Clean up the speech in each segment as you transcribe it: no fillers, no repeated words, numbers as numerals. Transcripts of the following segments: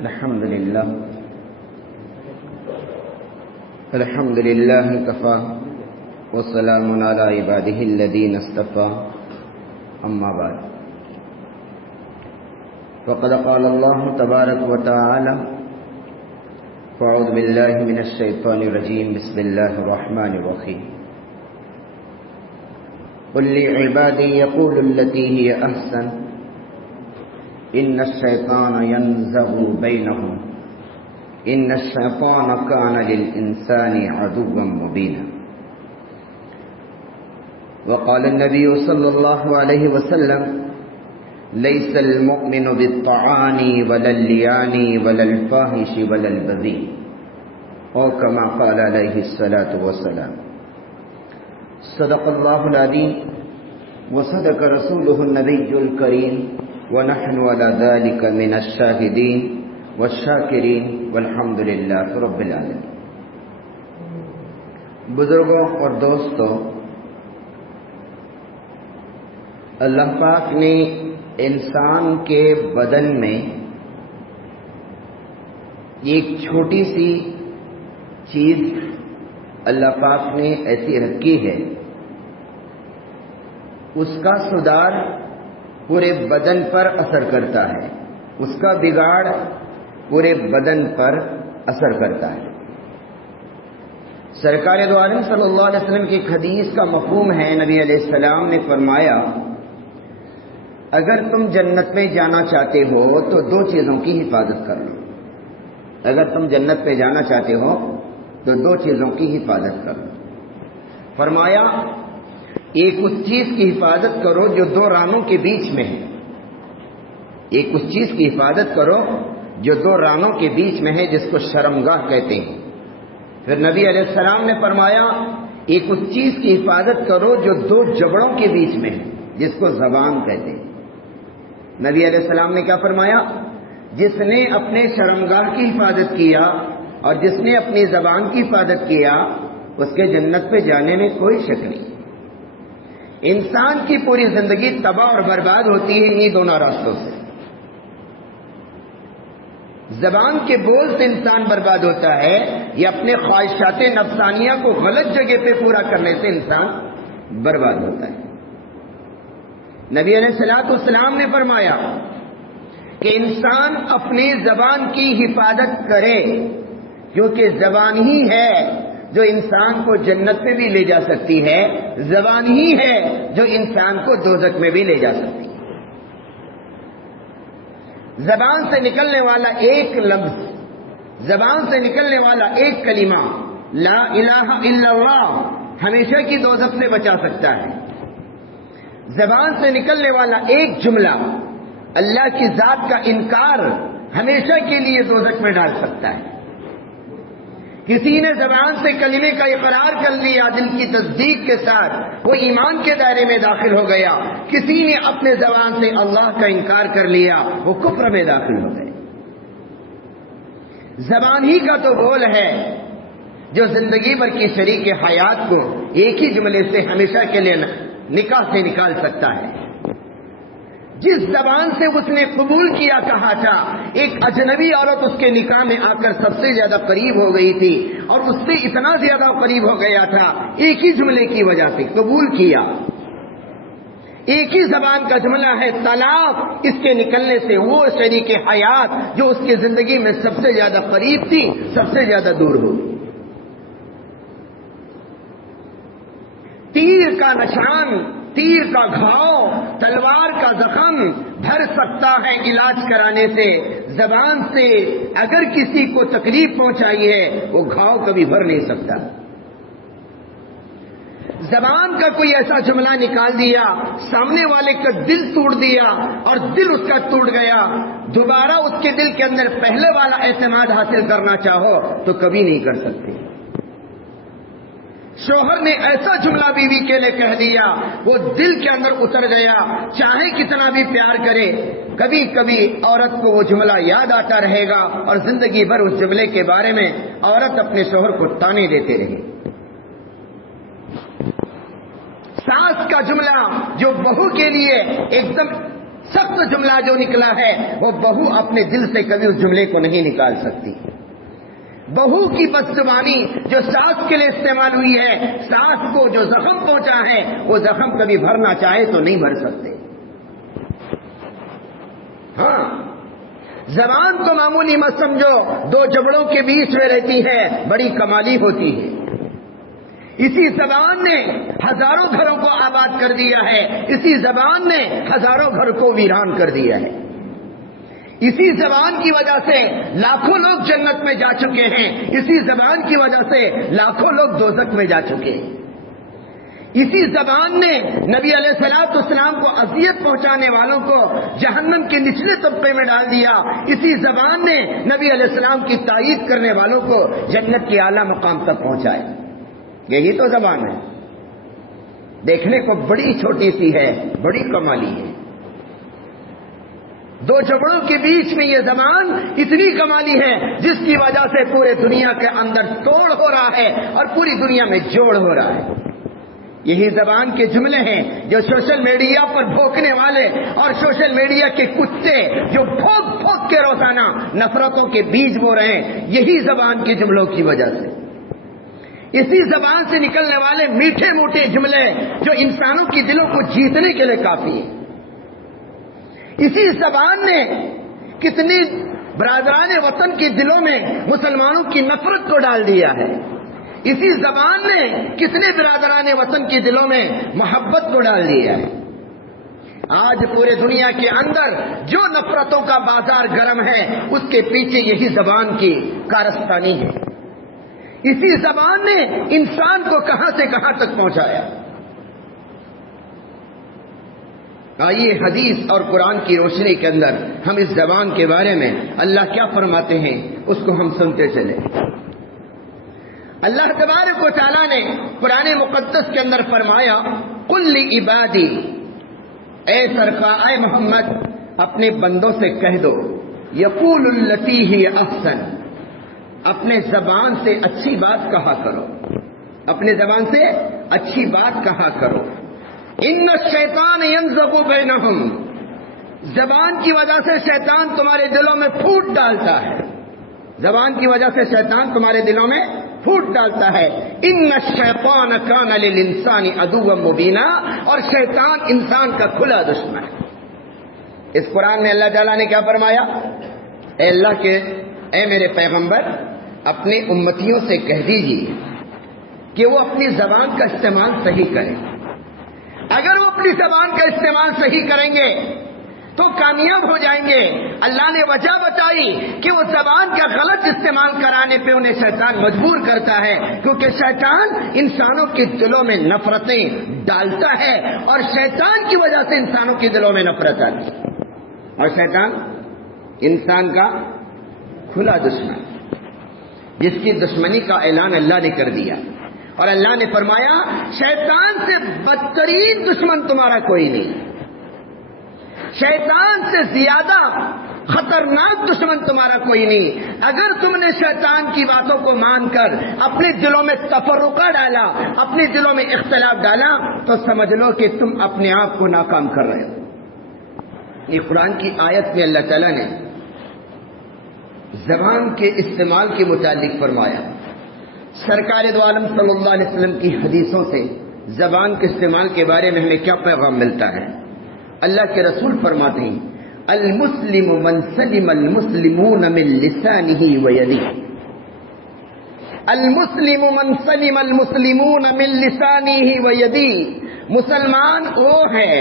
الحمد لله كفى والسلام على عباده الذين اصطفى أما بعد فقد قال الله تبارك وتعالى فأعوذ بالله من الشيطان الرجيم بسم الله الرحمن الرحيم قل لعبادي يقولوا التي هي أحسن إن الشيطان ينزغ بينهم إن الشيطان كان للإنسان عدوا مبينا وقال النبي صلى الله عليه وسلم ليس المؤمن بالطعان ولا الليان ولا الفاحش ولا البذيء أو كما قال عليه الصلاة والسلام صدق الله العظيم وصدق رسوله النبي الكريم ونحن على ذلك من الشاهدين والشاکرین والحمد للہ رب العالمین۔ بزرگوں اور دوستوں، اللہ پاک نے انسان کے بدن میں ایک چھوٹی سی چیز اللہ پاک نے ایسی رکھی ہے، اس کا سدھار پورے بدن پر اثر کرتا ہے، اس کا بگاڑ پورے بدن پر اثر کرتا ہے۔ سرکار دو عالم صلی اللہ علیہ وسلم کی ایک حدیث کا مفہوم ہے، نبی علیہ السلام نے فرمایا اگر تم جنت میں جانا چاہتے ہو تو دو چیزوں کی حفاظت کر لو۔ اگر تم جنت میں جانا چاہتے ہو تو دو چیزوں کی حفاظت کر لو۔ فرمایا ایک اس چیز کی حفاظت کرو جو دو رانوں کے بیچ میں ہے، ایک اس چیز کی حفاظت کرو جو دو رانوں کے بیچ میں ہے، جس کو شرمگاہ کہتے ہیں۔ پھر نبی علیہ السلام نے فرمایا ایک اس چیز کی حفاظت کرو جو دو جبڑوں کے بیچ میں ہے، جس کو زبان کہتے ہیں۔ نبی علیہ السلام نے کیا فرمایا؟ جس نے اپنے شرمگاہ کی حفاظت کیا اور جس نے اپنی زبان کی حفاظت کیا اس کے جنت پہ جانے میں کوئی شک نہیں۔ انسان کی پوری زندگی تباہ اور برباد ہوتی ہے انہی دونوں راستوں سے۔ زبان کے بول سے انسان برباد ہوتا ہے، یا اپنے خواہشات نفسانیہ کو غلط جگہ پہ پورا کرنے سے انسان برباد ہوتا ہے۔ نبی علیہ السلام نے فرمایا کہ انسان اپنی زبان کی حفاظت کرے، کیونکہ زبان ہی ہے جو انسان کو جنت میں بھی لے جا سکتی ہے، زبان ہی ہے جو انسان کو دوزخ میں بھی لے جا سکتی ہے۔ زبان سے نکلنے والا ایک لفظ، زبان سے نکلنے والا ایک کلمہ لا الہ الا اللہ ہمیشہ کی دوزخ سے بچا سکتا ہے۔ زبان سے نکلنے والا ایک جملہ اللہ کی ذات کا انکار ہمیشہ کے لیے دوزخ میں ڈال سکتا ہے۔ کسی نے زبان سے کلمے کا اقرار کر لیا دل کی تصدیق کے ساتھ، وہ ایمان کے دائرے میں داخل ہو گیا۔ کسی نے اپنے زبان سے اللہ کا انکار کر لیا، وہ کفر میں داخل ہو گئے۔ زبان ہی کا تو بول ہے جو زندگی بھر کی شریک حیات کو ایک ہی جملے سے ہمیشہ کے لیے نکاح سے نکال سکتا ہے۔ جس زبان سے اس نے قبول کیا کہا تھا، ایک اجنبی عورت اس کے نکاح میں آ کر سب سے زیادہ قریب ہو گئی تھی، اور اس سے اتنا زیادہ قریب ہو گیا تھا ایک ہی جملے کی وجہ سے قبول کیا۔ ایک ہی زبان کا جملہ ہے طلاق، اس کے نکلنے سے وہ شریک حیات جو اس کی زندگی میں سب سے زیادہ قریب تھی سب سے زیادہ دور ہو گئی۔ تیر کا نشان، تیر کا گھاؤ، تلوار کا زخم بھر سکتا ہے علاج کرانے سے، زبان سے اگر کسی کو تکلیف پہنچائی ہے وہ گھاؤ کبھی بھر نہیں سکتا۔ زبان کا کوئی ایسا جملہ نکال دیا، سامنے والے کا دل توڑ دیا اور دل اس کا ٹوٹ گیا، دوبارہ اس کے دل کے اندر پہلے والا اعتماد حاصل کرنا چاہو تو کبھی نہیں کر سکتے۔ شوہر نے ایسا جملہ بیوی کے لیے کہہ دیا، وہ دل کے اندر اتر گیا، چاہے کتنا بھی پیار کرے کبھی کبھی عورت کو وہ جملہ یاد آتا رہے گا، اور زندگی بھر اس جملے کے بارے میں عورت اپنے شوہر کو تانے دیتے رہے۔ ساس کا جملہ جو بہو کے لیے ایک دم سخت جملہ جو نکلا ہے وہ بہو اپنے دل سے کبھی اس جملے کو نہیں نکال سکتی. بہو کی بدزبانی جو ساس کے لیے استعمال ہوئی ہے، ساس کو جو زخم پہنچا ہے وہ زخم کبھی بھرنا چاہے تو نہیں بھر سکتے. ہاں، زبان تو معمولی مت سمجھو، دو جبڑوں کے بیچ میں رہتی ہے، بڑی کمالی ہوتی ہے. اسی زبان نے ہزاروں گھروں کو آباد کر دیا ہے، اسی زبان نے ہزاروں گھر کو ویران کر دیا ہے. اسی زبان کی وجہ سے لاکھوں لوگ جنت میں جا چکے ہیں، اسی زبان کی وجہ سے لاکھوں لوگ دوزخ میں جا چکے ہیں. اسی زبان نے نبی علیہ الصلوۃ والسلام کو اذیت پہنچانے والوں کو جہنم کے نچلے طبقے میں ڈال دیا. اسی زبان نے نبی علیہ السلام کی تائید کرنے والوں کو جنت کے اعلیٰ مقام تک پہنچایا. یہی تو زبان ہے. دیکھنے کو بڑی چھوٹی سی ہے، بڑی کمالی ہے. دو جبڑوں کے بیچ میں یہ زبان اتنی کمالی ہے جس کی وجہ سے پورے دنیا کے اندر توڑ ہو رہا ہے اور پوری دنیا میں جوڑ ہو رہا ہے. یہی زبان کے جملے ہیں جو سوشل میڈیا پر بھونکنے والے اور سوشل میڈیا کے کتے جو بھونک بھونک کے روزانہ نفرتوں کے بیج بو رہے ہیں، یہی زبان کے جملوں کی وجہ سے. اسی زبان سے نکلنے والے میٹھے موٹے جملے جو انسانوں کے دلوں کو جیتنے کے لیے کافی ہیں. اسی زبان نے کتنی برادران وطن کے دلوں میں مسلمانوں کی نفرت کو ڈال دیا ہے. اسی زبان نے کتنے برادران وطن کے دلوں میں محبت کو ڈال دیا ہے. آج پورے دنیا کے اندر جو نفرتوں کا بازار گرم ہے اس کے پیچھے یہی زبان کی کارستانی ہے. اسی زبان نے انسان کو کہاں سے کہاں تک پہنچایا. آئیے حدیث اور قرآن کی روشنی کے اندر ہم اس زبان کے بارے میں اللہ کیا فرماتے ہیں اس کو ہم سنتے چلیں. اللہ تبارک و تعالیٰ نے قرآن مقدس کے اندر فرمایا، قل لعبادی، اے سرکار اے محمد اپنے بندوں سے کہہ دو، یقول التی ہی احسن، اپنے زبان سے اچھی بات کہا کرو، اپنے زبان سے اچھی بات کہا کرو. ان الشیطان ینزغ بینہم، زبان کی وجہ سے شیطان تمہارے دلوں میں پھوٹ ڈالتا ہے. زبان کی وجہ سے شیطان تمہارے دلوں میں پھوٹ ڈالتا ہے. ان الشیطان کان للانسان عدوا مبینا، اور شیطان انسان کا کھلا دشمن ہے. اس قرآن میں اللہ تعالیٰ نے کیا فرمایا؟ اے اللہ کے اے میرے پیغمبر اپنے امتیوں سے کہہ دیجیے کہ وہ اپنی زبان کا استعمال صحیح کریں. اگر وہ اپنی زبان کا استعمال صحیح کریں گے تو کامیاب ہو جائیں گے. اللہ نے وجہ بتائی کہ وہ زبان کا غلط استعمال کرانے پہ انہیں شیطان مجبور کرتا ہے، کیونکہ شیطان انسانوں کے دلوں میں نفرتیں ڈالتا ہے اور شیطان کی وجہ سے انسانوں کے دلوں میں نفرت آتی ہے. اور شیطان انسان کا کھلا دشمن، جس کی دشمنی کا اعلان اللہ نے کر دیا. اور اللہ نے فرمایا شیطان سے بدترین دشمن تمہارا کوئی نہیں، شیطان سے زیادہ خطرناک دشمن تمہارا کوئی نہیں. اگر تم نے شیطان کی باتوں کو مان کر اپنے دلوں میں تفرقہ ڈالا، اپنے دلوں میں اختلاف ڈالا، تو سمجھ لو کہ تم اپنے آپ کو ناکام کر رہے ہو. یہ قرآن کی آیت میں اللہ تعالیٰ نے زبان کے استعمال کے متعلق فرمایا. سرکار دو عالم صلی اللہ علیہ وسلم کی حدیثوں سے زبان کے استعمال کے بارے میں ہمیں کیا پیغام ملتا ہے؟ اللہ کے رسول فرماتے ہیں المسلم من سلم المسلمون من لسانه ويده، المسلم من سلم المسلمون من لسانه ويده. مسلمان وہ ہے،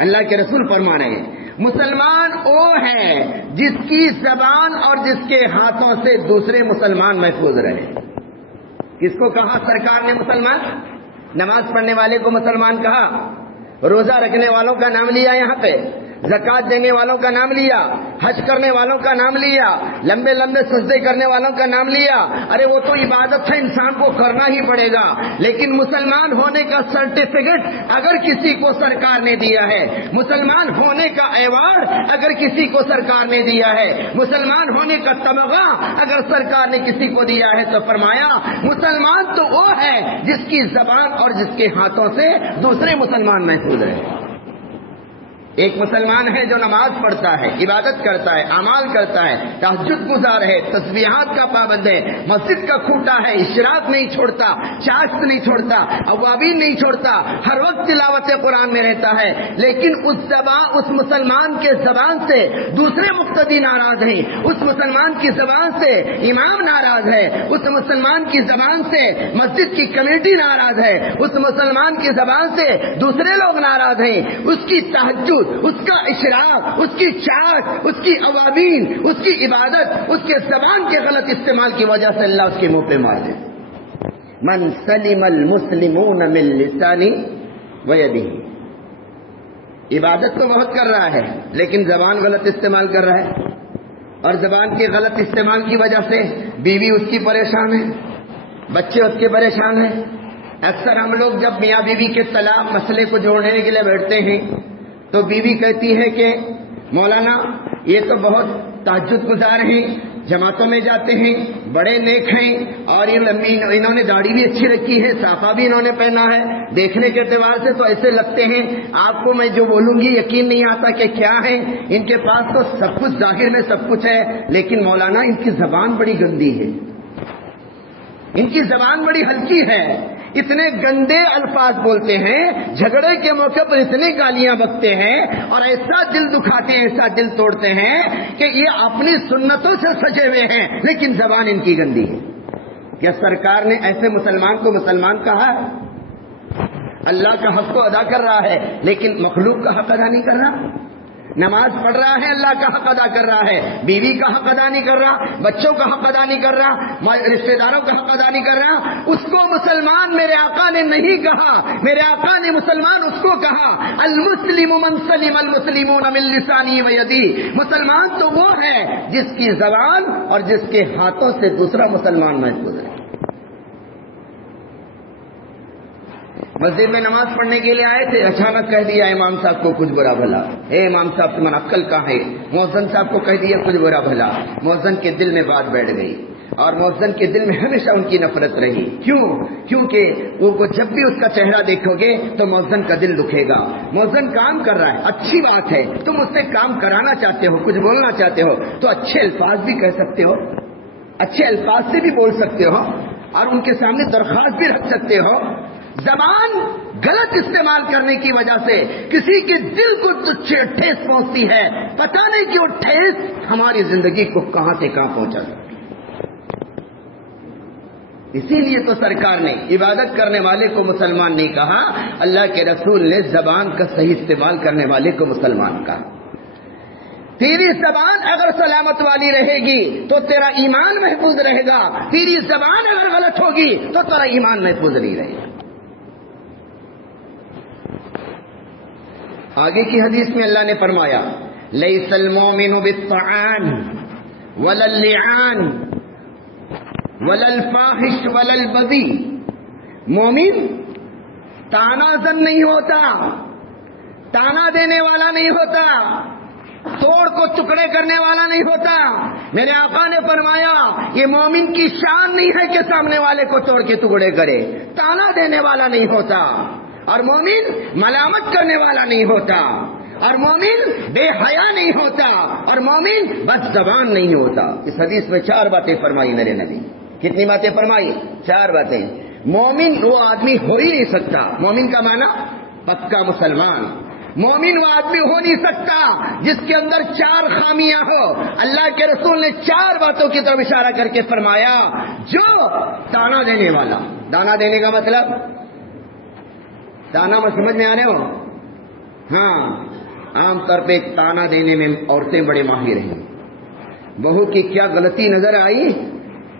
اللہ کے رسول فرما رہے ہیں مسلمان وہ ہے جس کی زبان اور جس کے ہاتھوں سے دوسرے مسلمان محفوظ رہے. کس کو کہا سرکار نے مسلمان؟ نماز پڑھنے والے کو مسلمان کہا، روزہ رکھنے والوں کا نام لیا، یہاں پہ زکوٰۃ دینے والوں کا نام لیا، حج کرنے والوں کا نام لیا، لمبے لمبے سجدے کرنے والوں کا نام لیا. ارے وہ تو عبادت ہے، انسان کو کرنا ہی پڑے گا. لیکن مسلمان ہونے کا سرٹیفکیٹ اگر کسی کو سرکار نے دیا ہے، مسلمان ہونے کا ایوارڈ اگر کسی کو سرکار نے دیا ہے، مسلمان ہونے کا تمغہ اگر سرکار نے کسی کو دیا ہے، تو فرمایا مسلمان تو وہ ہے جس کی زبان اور جس کے ہاتھوں سے دوسرے مسلمان محفوظ رہے. ایک مسلمان ہے جو نماز پڑھتا ہے، عبادت کرتا ہے، اعمال کرتا ہے، تہجد گزار ہے، تسبیحات کا پابند ہے، مسجد کا کھوٹا ہے، اشراق نہیں چھوڑتا، چاشت نہیں چھوڑتا، اوابین نہیں چھوڑتا، ہر وقت تلاوت قرآن میں رہتا ہے، لیکن اس مسلمان کے زبان سے دوسرے مقتدی ناراض ہیں، اس مسلمان کی زبان سے امام ناراض ہے، اس مسلمان کی زبان سے مسجد کی کمیٹی ناراض ہے، اس مسلمان کی زبان سے دوسرے لوگ ناراض ہیں، اس کی تہجد، اس کا اشراق، اس کی چاٹ، اس کی اوابین، اس کی عبادت، اس کے زبان کے غلط استعمال کی وجہ سے اللہ اس کے منہ پہ مار دے۔ من سلم المسلمون من لسانی ویدہ، عبادت تو بہت کر رہا ہے لیکن زبان غلط استعمال کر رہا ہے، اور زبان کے غلط استعمال کی وجہ سے بیوی اس کی پریشان ہے، بچے اس کے پریشان ہیں۔ اکثر ہم لوگ جب میاں بیوی کے طلاق مسئلے کو جوڑنے کے لیے بیٹھتے ہیں تو بیوی کہتی ہے کہ مولانا یہ تو بہت تہجد گزار ہیں، جماعتوں میں جاتے ہیں، بڑے نیک ہیں، اور انہوں نے داڑھی بھی اچھی رکھی ہے، صافہ بھی انہوں نے پہنا ہے، دیکھنے کے اعتبار سے تو ایسے لگتے ہیں، آپ کو میں جو بولوں گی یقین نہیں آتا کہ کیا ہے، ان کے پاس تو سب کچھ ظاہر میں سب کچھ ہے، لیکن مولانا ان کی زبان بڑی گندی ہے، ان کی زبان بڑی ہلکی ہے، اتنے گندے الفاظ بولتے ہیں، جھگڑے کے موقع پر اتنی گالیاں بکتے ہیں، اور ایسا دل دکھاتے ہیں، ایسا دل توڑتے ہیں کہ یہ اپنی سنتوں سے سجے ہوئے ہیں لیکن زبان ان کی گندی ہے۔ کیا سرکار نے ایسے مسلمان کو مسلمان کہا؟ اللہ کا حق تو ادا کر رہا ہے لیکن مخلوق کا حق ادا نہیں کر رہا، نماز پڑھ رہا ہے، اللہ کا حق ادا کر رہا ہے، بیوی کا حق ادا نہیں کر رہا، بچوں کا حق ادا نہیں کر رہا، رشتہ داروں کا حق ادا نہیں کر رہا، اس کو مسلمان میرے آقا نے نہیں کہا، میرے آقا نے مسلمان اس کو کہا، المسلم من سلم المسلمون من لسانی و یدی، مسلمان تو وہ ہے جس کی زبان اور جس کے ہاتھوں سے دوسرا مسلمان محفوظ ہے۔ مسجد میں نماز پڑھنے کے لیے آئے تھے، اچانک کہہ دیا امام صاحب کو کچھ برا بھلا، اے امام صاحب تمہارا عقل کہاں ہے؟ مؤذن صاحب کو کہہ دیا کچھ برا بھلا، مؤذن کے دل میں بات بیٹھ گئی، اور مؤذن کے دل میں ہمیشہ ان کی نفرت رہی۔ کیونکہ وہ جب بھی اس کا چہرہ دیکھو گے تو مؤذن کا دل دکھے گا۔ مؤذن کام کر رہا ہے، اچھی بات ہے، تم اس سے کام کرانا چاہتے ہو، کچھ بولنا چاہتے ہو تو اچھے الفاظ بھی کہہ سکتے ہو، اچھے الفاظ سے بھی بول سکتے ہو، اور ان کے سامنے درخواست بھی رکھ سکتے ہو۔ زبان غلط استعمال کرنے کی وجہ سے کسی کے دل کو ٹھیس پہنچتی ہے، پتہ نہیں کہ وہ ٹھیس ہماری زندگی کو کہاں سے کہاں پہنچا سکتی۔ اسی لیے تو سرکار نے عبادت کرنے والے کو مسلمان نہیں کہا، اللہ کے رسول نے زبان کا صحیح استعمال کرنے والے کو مسلمان کہا۔ تیری زبان اگر سلامت والی رہے گی تو تیرا ایمان محفوظ رہے گا، تیری زبان اگر غلط ہوگی تو تیرا ایمان محفوظ نہیں رہے گا۔ آگے کی حدیث میں اللہ نے فرمایا لیس المؤمن بالطعان ولا اللعان ولا الفاحش ولا البذی، مومن تانا زن نہیں ہوتا، تانا دینے والا نہیں ہوتا، توڑ کو ٹکڑے کرنے والا نہیں ہوتا۔ میرے آقا نے فرمایا یہ مومن کی شان نہیں ہے کہ سامنے والے کو توڑ کے ٹکڑے کرے، تانا دینے والا نہیں ہوتا، اور مومن ملامت کرنے والا نہیں ہوتا، اور مومن بے حیا نہیں ہوتا، اور مومن بد زبان نہیں ہوتا۔ اس حدیث میں 4 باتیں فرمائی میرے نبی۔ کتنی باتیں فرمائی؟ 4 باتیں۔ مومن وہ آدمی ہو ہی نہیں سکتا، مومن کا معنی پکا مسلمان، مومن وہ آدمی ہو نہیں سکتا جس کے اندر 4 خامیاں ہو۔ اللہ کے رسول نے 4 باتوں کی طرف اشارہ کر کے فرمایا، جو تانا دینے والا، دانا دینے کا مطلب تانا میں سمجھ میں آ رہے ہو؟ ہاں، عام طور پہ تانا دینے میں عورتیں بڑے ماہر ہیں۔ بہو کی کیا غلطی نظر آئی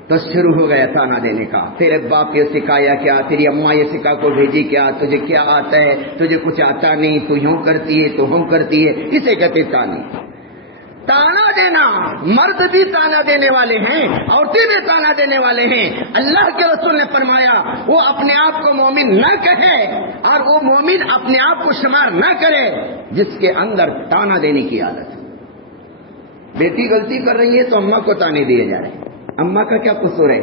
تو شروع ہو گیا تانا دینے کا، تیرے باپ یہ سکھایا کیا، تیری اماں یہ سکھا کو بھیجی کیا، تجھے کیا آتا ہے، تجھے کچھ آتا نہیں، تو یوں کرتی ہے تو ہوں کرتی ہے، اسے کہتے تانے۔ تانا دینا، مرد بھی تانا دینے والے ہیں، عورتیں بھی تانا دینے والے ہیں۔ اللہ کے رسول نے فرمایا وہ اپنے آپ کو مومن نہ کہے اور وہ مومن اپنے آپ کو شمار نہ کرے جس کے اندر تانا دینے کی عادت ہے۔ بیٹی غلطی کر رہی ہے تو اماں کو تانے دیے جا رہے ہیں، اماں کا کیا قصور ہے؟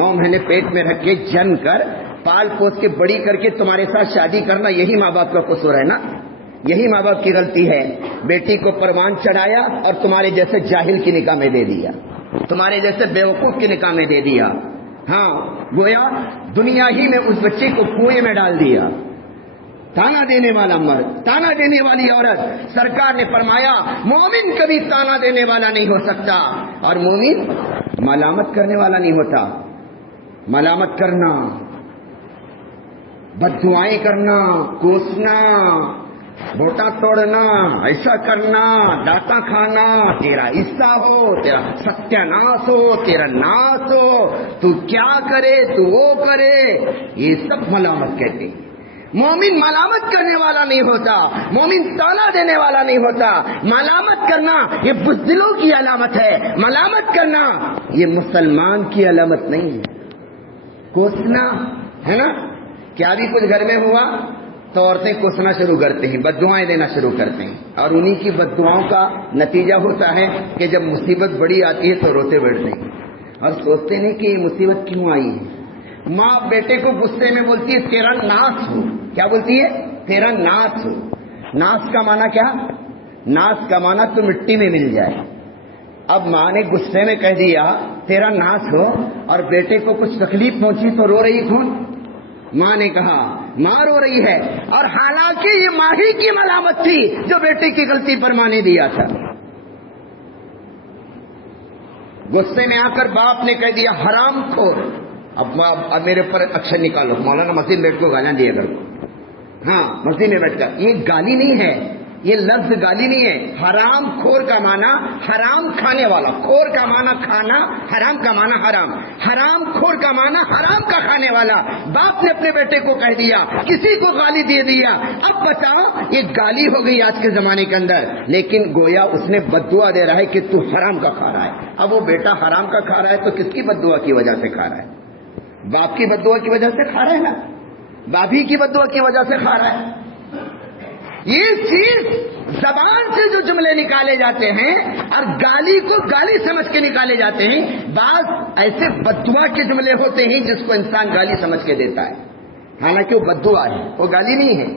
9 مہینے پیٹ میں رکھ کے جن کر پال پوس کے بڑی کر کے تمہارے ساتھ شادی کرنا، یہی ماں باپ کا قصور ہے نا؟ یہی ماں باپ کی غلطی ہے، بیٹی کو پروان چڑھایا اور تمہارے جیسے جاہل کی نکاح میں دے دیا، تمہارے جیسے بیوقوف کی نکاح میں دے دیا. ہاں گویا دنیا ہی میں اس بچے کو کنویں میں ڈال دیا. تانا دینے والا مرد، تانا دینے والی عورت. سرکار نے فرمایا مومن کبھی تانا دینے والا نہیں ہو سکتا، اور مومن ملامت کرنے والا نہیں ہوتا. ملامت کرنا، بد دعائیں کرنا، کوسنا، بوٹا توڑنا، ایسا کرنا، ڈاٹا کھانا، تیرا حصہ ہو، تیرا ستیہ ناش ہو، تیرا ناش ہو، تو کیا کرے، تو وہ کرے، یہ سب ملامت کہتے ہیں. مومن ملامت کرنے والا نہیں ہوتا، مومن تانا دینے والا نہیں ہوتا. ملامت کرنا یہ بزدلوں کی علامت ہے، ملامت کرنا یہ مسلمان کی علامت نہیں ہے. کوسنا ہے نا، کیا بھی کچھ گھر میں ہوا تو عورتیں کوسنا شروع کرتے ہیں، بد دعائیں دینا شروع کرتے ہیں، اور انہی کی بد دعاؤں کا نتیجہ ہوتا ہے کہ جب مصیبت بڑی آتی ہے تو روتے بیٹھتے ہیں اور سوچتے نہیں کہ یہ مصیبت کیوں آئی ہے. ماں بیٹے کو غصے میں بولتی ہے تیرا ناس ہو. کیا بولتی ہے؟ تیرا ناس ہو. ناس کا معنی کیا؟ ناس کا معنی تو مٹی میں مل جائے. اب ماں نے غصے میں کہہ دیا تیرا ناس ہو، اور بیٹے کو کچھ تکلیف پہنچی تو رو رہی کون؟ ماں نے کہا. ماں رو رہی ہے، اور حالانکہ یہ ماں ہی کی ملامت تھی جو بیٹے کی غلطی پر ماں نے دیا تھا. غصے میں آ کر باپ نے کہہ دیا حرام خور. اب میرے پر اکشر نکالو، مولانا مسجد بیٹھ کو گالیاں دیا کرو. ہاں مسجد میں بیٹھ کر، یہ گالی نہیں ہے، یہ لفظ گالی نہیں ہے. حرام خور کا معنی حرام کھانے والا، خور کا معنی کھانا، حرام کا معنی حرام. حرام خور کا معنی حرام کا کھانے والا. باپ نے اپنے بیٹے کو کہہ دیا، کسی کو گالی دے دیا. اب بتاؤ یہ گالی ہو گئی آج کے زمانے کے اندر، لیکن گویا اس نے بد دعا دے رہا ہے کہ تو حرام کا کھا رہا ہے. اب وہ بیٹا حرام کا کھا رہا ہے تو کس کی بد دعا کی وجہ سے کھا رہا ہے؟ باپ کی بد دعا کی وجہ سے کھا رہا ہے نا، بابی کی بد دعا کی وجہ سے کھا رہا ہے. یہ چیز زبان سے جو جملے نکالے جاتے ہیں اور گالی کو گالی سمجھ کے نکالے جاتے ہیں، بعض ایسے بد دعا کے جملے ہوتے ہیں جس کو انسان گالی سمجھ کے دیتا ہے، حالانکہ وہ بد دعا ہے، وہ گالی نہیں ہے.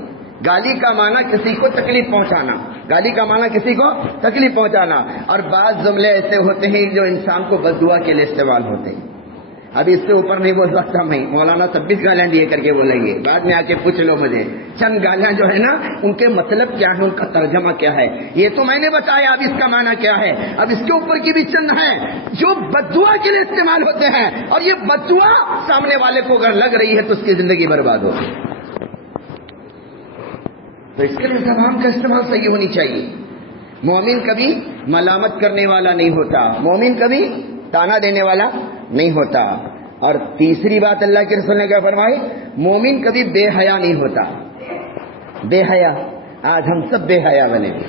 گالی کا معنی کسی کو تکلیف پہنچانا، گالی کا معنی کسی کو تکلیف پہنچانا. اور بعض جملے ایسے ہوتے ہیں جو انسان کو بد دعا کے لیے استعمال ہوتے ہیں. ابھی اس سے اوپر نہیں بول سکتا میں، مولانا 26 گالیاں دیے کر کے بولیں گے، بعد میں آ کے پوچھ لو مجھے. چند گالیاں جو ہے نا ان کے مطلب کیا ہے، ان کا ترجمہ کیا ہے، یہ تو میں نے بتایا. اب اس کا معنی کیا ہے، اب اس کے اوپر کی بھی چند ہیں جو بد دعا کے لیے استعمال ہوتے ہیں، اور یہ بد دعا سامنے والے کو اگر لگ رہی ہے تو اس کی زندگی برباد ہو. تو اس کے لیے زبان کا استعمال صحیح ہونی چاہیے. مومن کبھی ملامت کرنے والا نہیں ہوتا، مومن کبھی تانا دینے والا نہیں ہوتا. اور تیسری بات اللہ کے رسول نے کیا فرمائی، مومن کبھی بے حیا نہیں ہوتا. بے حیا، آج ہم سب بے حیا بنے ہوئے،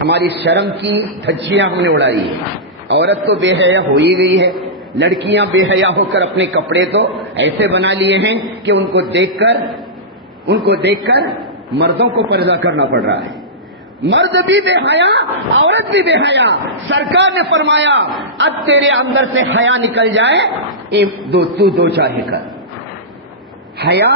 ہماری شرم کی دھجیاں ہم نے اڑائی ہے. عورت تو بے حیا ہو ہی گئی ہے، لڑکیاں بے حیا ہو کر اپنے کپڑے تو ایسے بنا لیے ہیں کہ ان کو دیکھ کر مردوں کو پردہ کرنا پڑ رہا ہے. مرد بھی بے حیا، عورت بھی بے حیا. سرکار نے فرمایا اب تیرے اندر سے حیا نکل جائے تو دو چاہے کر. حیا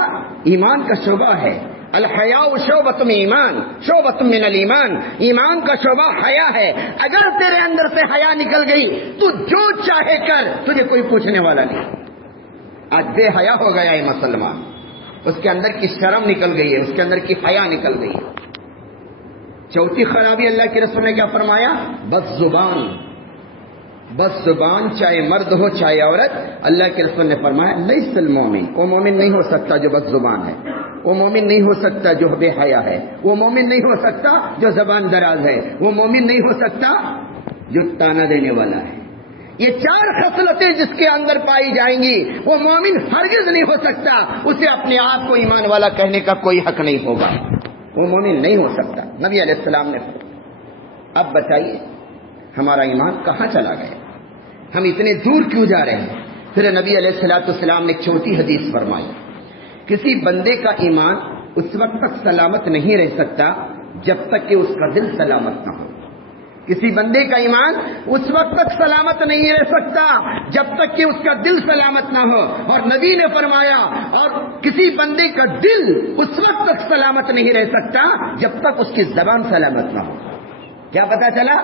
ایمان کا شعبہ ہے. الحیاء شعبۃ من ایمان، شعبۃ من الایمان. ایمان کا شعبہ حیا ہے. اگر تیرے اندر سے حیا نکل گئی تو جو چاہے کر، تجھے کوئی پوچھنے والا نہیں. آج بے حیا ہو گیا ہے مسلمان، اس کے اندر کی شرم نکل گئی ہے، اس کے اندر کی حیا نکل گئی ہے. چوتھی خرابی اللہ کے رسول نے کیا فرمایا، بد زبان، چاہے مرد ہو چاہے عورت. اللہ کے رسول نے فرمایا لیس المومن، وہ مومن نہیں ہو سکتا جو بد زبان ہے، وہ مومن نہیں ہو سکتا جو بے حیا ہے، وہ مومن نہیں ہو سکتا جو زبان دراز ہے، وہ مومن نہیں ہو سکتا جو تانا دینے والا ہے. یہ چار خصلتیں جس کے اندر پائی جائیں گی وہ مومن ہرگز نہیں ہو سکتا. اسے اپنے آپ کو ایمان والا کہنے کا کوئی حق نہیں ہوگا، وہ مومن نہیں ہو سکتا. نبی علیہ السلام نے. اب بتائیے ہمارا ایمان کہاں چلا گیا، ہم اتنے دور کیوں جا رہے ہیں. پھر نبی علیہ السلام نے ایک چھوٹی حدیث فرمائی، کسی بندے کا ایمان اس وقت تک سلامت نہیں رہ سکتا جب تک کہ اس کا دل سلامت نہ ہو. کسی بندے کا ایمان اس وقت تک سلامت نہیں رہ سکتا جب تک کہ اس کا دل سلامت نہ ہو، اور نبی نے فرمایا اور کسی بندے کا دل اس وقت تک سلامت نہیں رہ سکتا جب تک اس کی زبان سلامت نہ ہو۔ کیا پتا چلا؟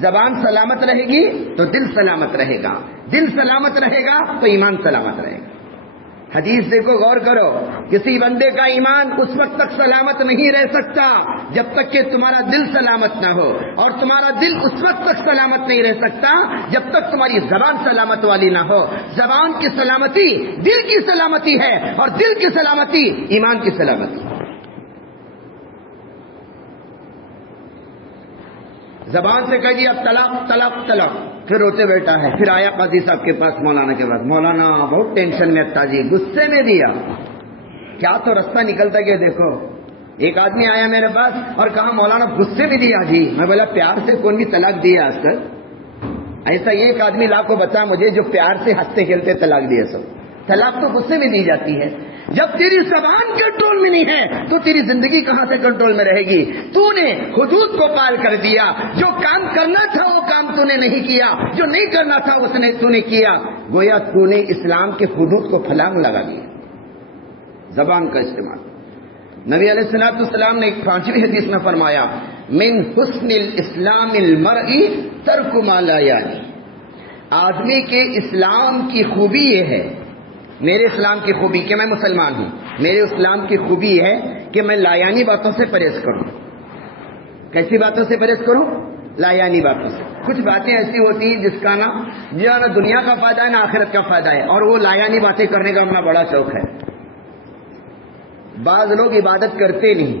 زبان سلامت رہے گی تو دل سلامت رہے گا، دل سلامت رہے گا تو ایمان سلامت رہے گا۔ حدیث دیکھو، غور کرو، کسی بندے کا ایمان اس وقت تک سلامت نہیں رہ سکتا جب تک کہ تمہارا دل سلامت نہ ہو، اور تمہارا دل اس وقت تک سلامت نہیں رہ سکتا جب تک تمہاری زبان سلامت والی نہ ہو۔ زبان کی سلامتی دل کی سلامتی ہے، اور دل کی سلامتی ایمان کی سلامتی۔ زبان سے کہہ دیا طلاق طلاق طلاق، پھر روتے بیٹھا ہے، پھر آیا قاضی صاحب کے پاس مولانا کے پاس، مولانا بہت ٹینشن میں تاجی، غصے میں دیا، کیا تو رستہ نکلتا گیا۔ دیکھو ایک آدمی آیا میرے پاس اور کہا مولانا غصے میں دیا جی۔ میں بولا پیار سے کون بھی طلاق دیا آج تک؟ ایسا ایک آدمی لا کو بتا مجھے جو پیار سے ہنستے کھیلتے طلاق دیا۔ سب طلاق تو غصے میں دی جاتی ہے۔ جب تیری زبان کنٹرول میں نہیں ہے تو تیری زندگی کہاں سے کنٹرول میں رہے گی؟ تو نے حدود کو پار کر دیا، جو کام کرنا تھا وہ کام تو نے نہیں کیا، جو نہیں کرنا تھا تو نے کیا، گویا تو نے اسلام کے حدود کو پھلانگ لگا دیا۔ زبان کا استعمال، نبی علیہ الصلوۃ والسلام نے ایک 5ویں حدیث میں فرمایا من حسن الاسلام المرء ترک ما لا یعنی، آدمی کے اسلام کی خوبی یہ ہے، میرے اسلام کی خوبی کہ میں مسلمان ہوں، میرے اسلام کی خوبی ہے کہ میں لایانی باتوں سے پرہیز کروں۔ کیسی باتوں سے پرہیز کروں؟ لایانی باتوں سے۔ کچھ باتیں ایسی ہوتی ہیں جس کا نہ دنیا کا فائدہ ہے نہ آخرت کا فائدہ ہے، اور وہ لایانی باتیں کرنے کا اپنا بڑا شوق ہے۔ بعض لوگ عبادت کرتے نہیں،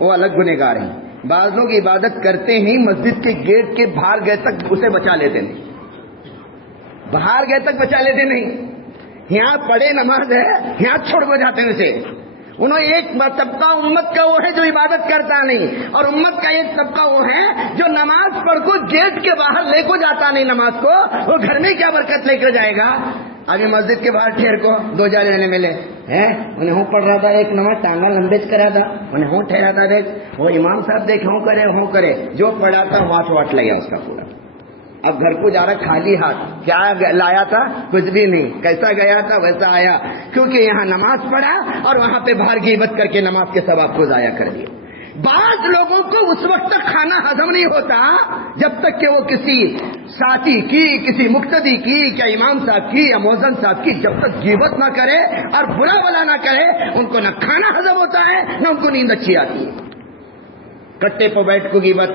وہ الگ گنہگار ہیں۔ بعض لوگ عبادت کرتے ہی مسجد کے گیٹ کے باہر گئے تک اسے بچا لیتے نہیں، باہر گئے تک بچا لیتے نہیں، یہاں پڑھے نماز ہے یہاں چھوڑ کو جاتے ہیں اسے۔ انہوں ایک طبقہ امت کا وہ ہے جو عبادت کرتا نہیں، اور امت کا ایک طبقہ وہ ہے جو نماز پڑھ کو گیٹ کے باہر لے کو جاتا نہیں نماز کو، وہ گھر میں کیا برکت لے کر جائے گا؟ ابھی مسجد کے باہر ٹھہر کو 2 جانے لینے ملے ہیں، انہیں ہوں پڑھ رہا تھا ایک نماز ٹانگا لمبیج کرا تھا، انہیں ہوں ٹھہرا تھا دیکھ وہ امام صاحب دیکھ ہوں کرے جو پڑھا تھا واٹ لگا اس کا پورا۔ اب گھر کو جا رہا خالی ہاتھ، کیا لایا تھا؟ کچھ بھی نہیں، کیسا گیا تھا ویسا آیا، کیونکہ یہاں نماز پڑھا اور وہاں پہ باہر غیبت کر کے نماز کے ثواب کو ضائع کر دیا۔ بعض لوگوں کو اس وقت تک کھانا ہضم نہیں ہوتا جب تک کہ وہ کسی ساتھی کی، کسی مقتدی کی، کیا امام صاحب کی یا مؤذن صاحب کی جب تک غیبت نہ کرے اور برا بلا نہ کرے، ان کو نہ کھانا ہضم ہوتا ہے نہ ان کو نیند اچھی آتی ہے۔ کٹے پہ بیٹھ کو غیبت،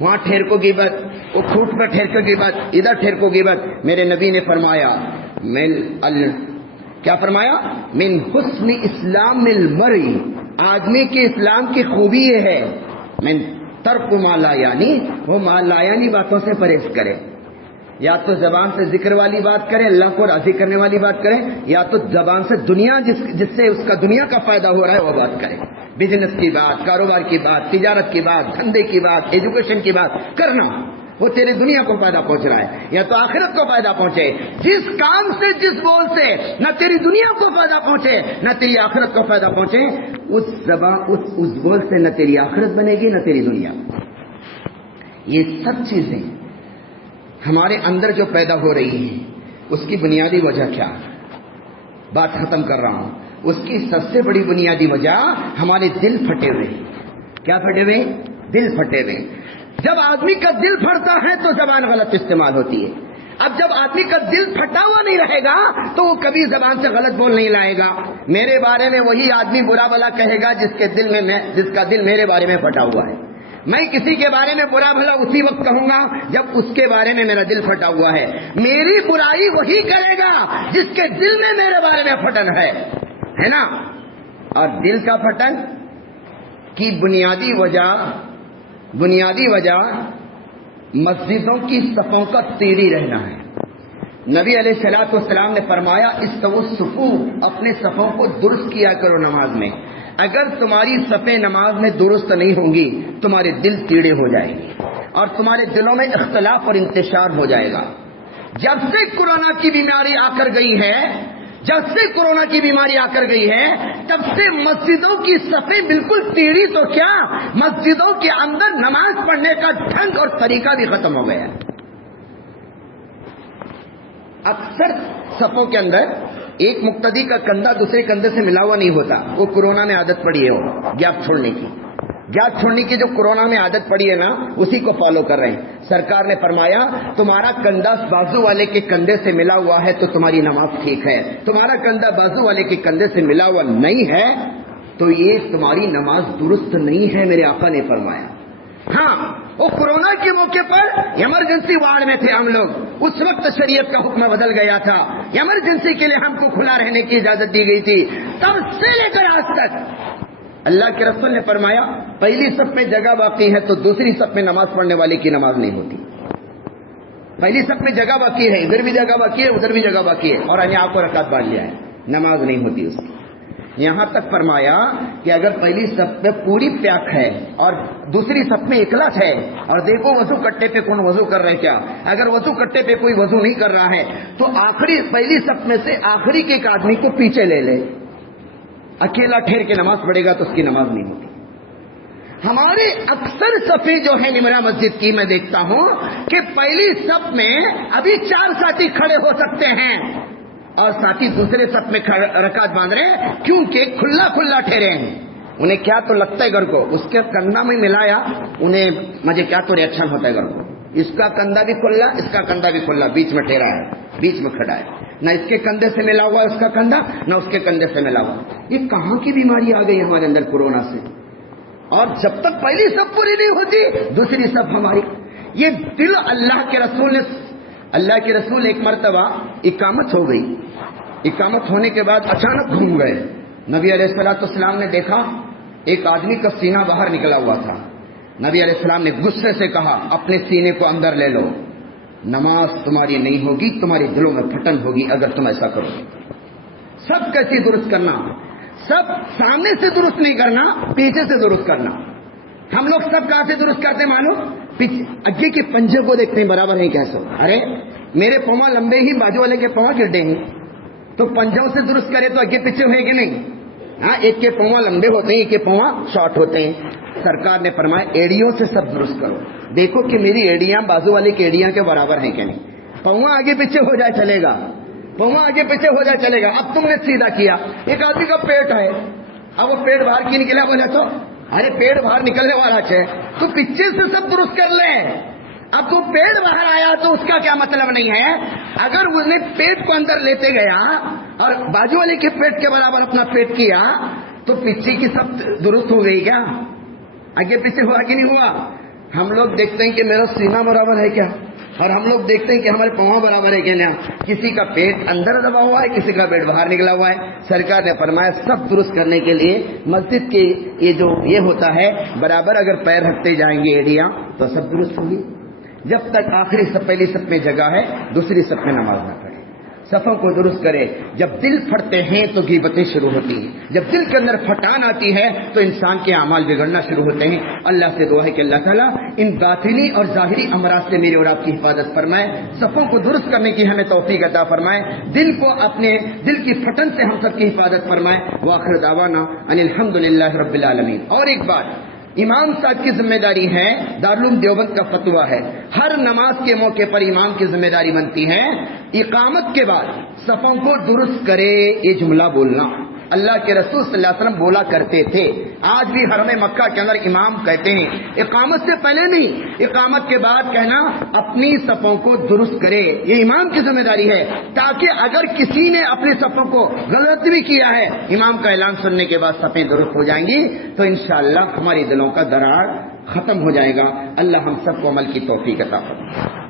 وہاں ٹھہر کو غیبت، وہ کھوٹ پر ٹھہر کو غیبت، ادھر ٹھہر کو غیبت۔ میرے نبی نے فرمایا کیا فرمایا؟ من حسن اسلام المرء، آدمی کے اسلام کی خوبی یہ ہے من ترک ما لا یعنی، وہ ما لا یعنی باتوں سے پرہیز کرے۔ یا تو زبان سے ذکر والی بات کرے، اللہ کو راضی کرنے والی بات کرے، یا تو زبان سے دنیا جس سے اس کا دنیا کا فائدہ ہو رہا ہے وہ بات کرے۔ بزنس کی بات، کاروبار کی بات، تجارت کی بات، دھندے کی بات، ایجوکیشن کی بات کرنا، وہ تیرے دنیا کو فائدہ پہنچ رہا ہے یا تو آخرت کو فائدہ پہنچے۔ جس کام سے، جس بول سے نہ تیری دنیا کو فائدہ پہنچے نہ تیری آخرت کو فائدہ پہنچے، اس زبان اس بول سے نہ تیری آخرت بنے گی نہ تیری دنیا۔ یہ سب چیزیں ہمارے اندر جو پیدا ہو رہی ہیں اس کی بنیادی وجہ کیا؟ بات ختم کر رہا ہوں۔ اس کی سب سے بڑی بنیادی وجہ ہمارے دل پھٹے ہوئے۔ کیا پھٹے ہوئے؟ دل پھٹے ہوئے۔ جب آدمی کا دل پھٹتا ہے تو زبان غلط استعمال ہوتی ہے۔ اب جب آدمی کا دل پھٹا ہوا نہیں رہے گا تو وہ کبھی زبان سے غلط بول نہیں لائے گا۔ میرے بارے میں وہی آدمی برا بھلا کہے گا جس کا دل میرے بارے میں پھٹا ہوا ہے۔ میں کسی کے بارے میں برا بھلا اسی وقت کہوں گا جب اس کے بارے میں میرا دل پھٹا ہوا ہے۔ میری برائی وہی کرے گا جس کے دل میں میرے بارے میں پھٹن ہے نا۔ اور دل کا پھٹن کی بنیادی وجہ مسجدوں کی صفوں کا تیری رہنا ہے۔ نبی علیہ الصلوۃ والسلام نے فرمایا استووا الصفوف، اپنے صفوں کو درست کیا کرو نماز میں۔ اگر تمہاری صفیں نماز میں درست نہیں ہوں گی تمہارے دل ٹیڑے ہو جائیں گے اور تمہارے دلوں میں اختلاف اور انتشار ہو جائے گا۔ جب سے کورونا کی بیماری آ کر گئی ہے جب سے کورونا کی بیماری آ کر گئی ہے تب سے مسجدوں کی صفیں بالکل ٹیڑھی تو کیا، مسجدوں کے اندر نماز پڑھنے کا ڈھنگ اور طریقہ بھی ختم ہو گیا ہے۔ اکثر صفوں کے اندر ایک مقتدی کا کندھا دوسرے کندھے سے ملا ہوا نہیں ہوتا، وہ کورونا میں عادت پڑی ہے، وہ گیپ چھوڑنے کی، گیپ چھوڑنے کی جو کورونا میں عادت پڑی ہے نا، اسی کو فالو کر رہے ہیں۔ سرکار نے فرمایا تمہارا کندھا بازو والے کے کندھے سے ملا ہوا ہے تو تمہاری نماز ٹھیک ہے، تمہارا کندھا بازو والے کے کندھے سے ملا ہوا نہیں ہے تو یہ تمہاری نماز درست نہیں ہے، میرے آقا نے فرمایا۔ ہاں، وہ کورونا کے موقع پر ایمرجنسی وارڈ میں تھے ہم لوگ، اس وقت شریعت کا حکم بدل گیا تھا، ایمرجنسی کے لیے ہم کو کھلا رہنے کی اجازت دی گئی تھی، تب سے لے کر آج تک اللہ کے رسول نے فرمایا پہلی صف میں جگہ باقی ہے تو دوسری صف میں نماز پڑھنے والے کی نماز نہیں ہوتی۔ پہلی صف میں جگہ باقی ہے، ادھر بھی جگہ باقی ہے ادھر بھی جگہ باقی ہے، اور یہاں کو رکعت باندھ لیا ہے، نماز نہیں ہوتی اس کی۔ یہاں تک فرمایا کہ اگر پہلی صف میں پوری پیاک ہے اور دوسری صف میں اخلاص ہے، اور دیکھو وضو کٹے پہ کون وضو کر رہے کیا، اگر وضو کٹے پہ کوئی وضو نہیں کر رہا ہے تو آخری پہلی صف میں سے آخری کے ایک آدمی کو پیچھے لے لے، اکیلا ٹھہر کے نماز پڑھے گا تو اس کی نماز نہیں ہوتی۔ ہمارے اکثر صفیں جو ہے نمرا مسجد کی میں دیکھتا ہوں کہ پہلی صف میں ابھی 4 ساتھی کھڑے ہو سکتے ہیں اور ساتھی دوسرے صف میں رکعت باندھ رہے ہیں، کیونکہ کھلا کھلا ٹھہرے ہیں، انہیں کیا تو لگتا ہے گھر کو، اس کے کندھا میں ملایا انہیں مجھے کیا تو ریئیکشن ہوتا ہے گھر کو، اس کا کندھا بھی کھلا اس کا کندھا بھی کھلا، بیچ میں ٹھہرا ہے، بیچ میں کھڑا ہے، نہ اس کے کندھے سے ملا ہوا اس کا کندھا نہ اس کے کندھے سے ملا ہوا۔ یہ کہاں کی بیماری آ گئی ہمارے اندر کورونا سے؟ اور جب تک پہلی صف پوری نہیں ہوتی دوسری صف ہماری، یہ دل اللہ کے رسول ایک مرتبہ اقامت ہو گئی، اقامت ہونے کے بعد اچانک گھوم گئے، نبی علیہ السلام نے دیکھا ایک آدمی کا سینہ باہر نکلا ہوا تھا، نبی علیہ السلام نے غصے سے کہا اپنے سینے کو اندر لے لو، نماز تمہاری نہیں ہوگی، تمہارے دلوں میں پھٹن ہوگی اگر تم ایسا کرو گے۔ سب کیسے درست کرنا، سب سامنے سے درست نہیں کرنا، پیچھے سے درست کرنا۔ ہم لوگ سب کہاں سے درست کرتے معلوم؟ اگے کے پنجے کو دیکھتے ہیں برابر ہیں کیسے، ارے میرے پاؤں لمبے ہی بازو والے کے پاؤں گرڈے ہیں، تو پنجوں سے درست کرے تو اگے پیچھے ہوئے کہ نہیں؟ ہاں، ایک کے پاؤں لمبے ہوتے ہیں ایک کے پاؤں شارٹ ہوتے ہیں۔ سرکار نے فرمایا ایڑیوں سے سب درست کرو، دیکھو کہ میری ایڑیاں بازو والے کی ایڑیاں کے برابر ہیں کہ نہیں، پاؤں آگے پیچھے ہو جائے چلے گا، پاؤں آگے پیچھے ہو جائے چلے گا۔ اب تم نے سیدھا کیا، ایک آدمی کا پیٹ ہے، اب وہ پیٹ باہر کی نکلا، بولے تو ارے پیٹ باہر نکلنے والا ہے تو پیچھے سے سب درست کر لیں۔ اب تو پیٹ باہر آیا تو اس کا کیا مطلب نہیں ہے، اگر اس نے پیٹ کو اندر لیتے گیا اور بازو والے کے پیٹ کے برابر اپنا پیٹ کیا تو پیچھے کی سب درست ہو گئی کیا؟ آگے پیچھے ہوا کہ نہیں ہوا؟ ہم لوگ دیکھتے ہیں کہ میرا سینہ برابر ہے کیا، اور ہم لوگ دیکھتے ہیں کہ ہمارے پاؤں برابر ہے کہ نہیں، کسی کا پیٹ اندر دبا ہوا ہے کسی کا پیٹ باہر نکلا ہوا ہے۔ سرکار نے فرمایا سب درست کرنے کے لیے مسجد کے یہ ہوتا ہے برابر اگر پیر رکھتے جائیں گے ایڑیاں تو سب درست ہوگی۔ جب تک آخری صف پہلی صف میں جگہ ہے دوسری صف میں نماز نہ پڑھے، صفوں کو درست کرے۔ جب دل پھٹتے ہیں تو غیبتیں شروع ہوتی ہیں، جب دل کے اندر پھٹان آتی ہے تو انسان کے اعمال بگڑنا شروع ہوتے ہیں۔ اللہ سے دعا ہے کہ اللہ تعالیٰ ان باطنی اور ظاہری امراض سے میری اور آپ کی حفاظت فرمائے، صفوں کو درست کرنے کی ہمیں توفیق عطا فرمائے، دل کو اپنے دل کی پھٹن سے ہم سب کی حفاظت فرمائے۔ وآخر دعوانا ان الحمدللہ رب العالمین۔ اور ایک بات، امام صاحب کی ذمہ داری ہے، دارالعلوم دیوبند کا فتویٰ ہے، ہر نماز کے موقع پر امام کی ذمہ داری بنتی ہے اقامت کے بعد صفوں کو درست کرے، یہ جملہ بولنا اللہ کے رسول صلی اللہ علیہ وسلم بولا کرتے تھے۔ آج بھی حرم مکہ کے اندر امام کہتے ہیں، اقامت سے پہلے نہیں، اقامت کے بعد کہنا اپنی صفوں کو درست کرے، یہ امام کی ذمہ داری ہے، تاکہ اگر کسی نے اپنی صفوں کو غلط بھی کیا ہے امام کا اعلان سننے کے بعد صفیں درست ہو جائیں گی تو انشاءاللہ ہمارے دلوں کا دراڑ ختم ہو جائے گا۔ اللہ ہم سب کو عمل کی توفیق عطا فرمائے۔